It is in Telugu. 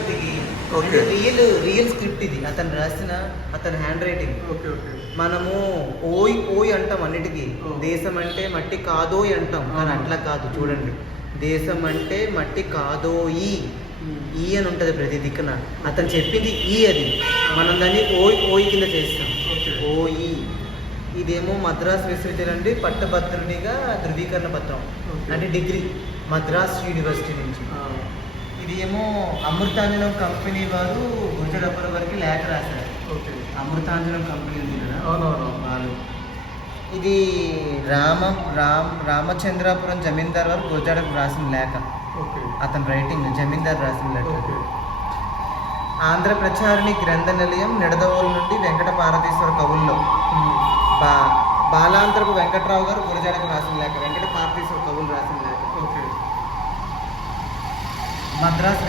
శృతికి ఓకే. రియల్ స్క్రిప్ట్ ఇది అతని హ్యాండ్ రైటింగ్. Okay okay. మనము ఓయ్ ఓయ్ అంటాం అన్నిటికీ. ఓ. దేశం అంటే మట్టి కాదోయ్ అంటాం, కానీ అట్లా కాదు. చూడండి, దేశం అంటే మట్టి కాదోయి, ఈ అని ఉంటుంది ప్రతి దిక్కున. అతను చెప్పింది ఈ, అది మనం దాన్ని ఓయ్ ఓయ్ కింద చేస్తాం. ఓకే. ఓయి. ఇదేమో మద్రాస్ విశ్వవిద్యాలయం నుండి పట్టభద్రునిగా ధృవీకరణ పత్రం, ఓకే. అంటే డిగ్రీ మద్రాస్ యూనివర్సిటీ నుంచి. ఇది ఏమో అమృతాంజనం కంపెనీ వారు గుర్జడప్పల వారికి లేఖ రాశారు. ఓకే. అమృతాంజనం కంపెనీ ఉంది కదా, అవునవును. వాళ్ళు. ఇది రామచంద్రాపురం జమీందార్ వారు గురజాడకు రాసిన లేఖ. ఓకే. అతని రైటింగ్, జమీందార్ రాసిన లేఖ. ఓకే. ఆంధ్ర ప్రచారిణి గ్రంథ నిలయం నిడదవోలు నుండి వెంకట పార్వతీశ్వర కవుల్లో బాలాంతరపు వెంకట్రావు గారు గురజాడకు రాసిన లేఖ, వెంకట పార్వతీశ్వర కవులు రాసిన లేఖ. ఓకే. మద్రాస్